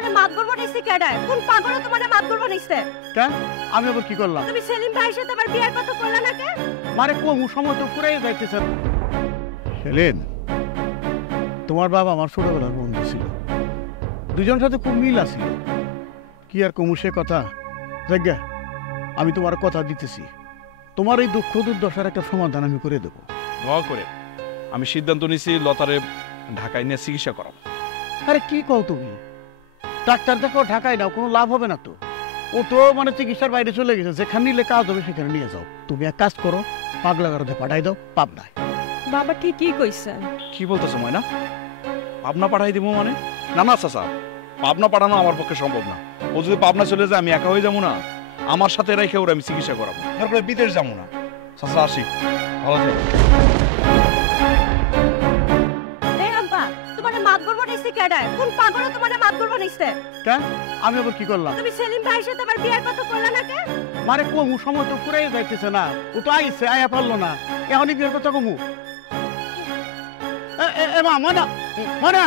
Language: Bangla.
তোমারে মাতবর বানাইছে কেডা? কোন পাগল তোমারে মাতবর বানাইছে? কেন আমি আবার কি করলাম? তুমি সেলিম ভাইয়ের সাথে আবার বিয়ের কথা কইলা না কেন? মারে কোন সময় তো ফুরাই যাইতেছে। সেলিন, তোমার বাবা আমার ছোটবেলার বন্ধু ছিল, দুজনের সাথে খুব মিল আছিল। কি আর কমু সে কথা। জায়গা আমি তোমার কথা দিতেছি, তোমার এই দুঃখ দুর্দশার একটা সমাধান আমি করে দেবো। দোয়া করে আমি সিদ্ধান্ত নিছি লতারে ঢাকায় নিয়ে চিকিৎসা করাবো। আরে কি কও তুমি? ডাক্তার দেখো ঢাকায় নাও, কোনো লাভ হবে না তো। ও তো মানে চিকিৎসার বাইরে চলে গেছে, যেখানে নিলে কাজ হবে সেখানে নিয়ে যাও। তুমি এক কাজ করো, পাগলাগারদে পাঠাই দাও পাবনায়। বাবা ঠিকই কইছে। কি বলতেছো ময়না? পাবনা পাঠাই দিব মানে? না না চাচা, পাবনা পাঠানো আমার পক্ষে সম্ভব না। ও যদি পাবনা চলে যায় আমি একা হয়ে যাবো না। আমার সাথে রেখে ওরা আমি চিকিৎসা করাবো, তারপরে বিদেশ যাবো না। চাচা আসি, ভালো থাকো। এই আব্বা, তোমারে মাতবর বানাইছে কেডা? কোন পাগল তোমারে মাতবর বানাইছে? কেন আমি আবার কি করলাম? তুমি সেলিম ভাইয়ের সাথে আবার বিয়ের কথা কইলা না কেন? মারে কমু সময় তো ফুরাই যাইতেছে না। ও তো আইছে, আয়া পারলো না, এখনই বিয়ের কথা কমু। এ মা মনা মনা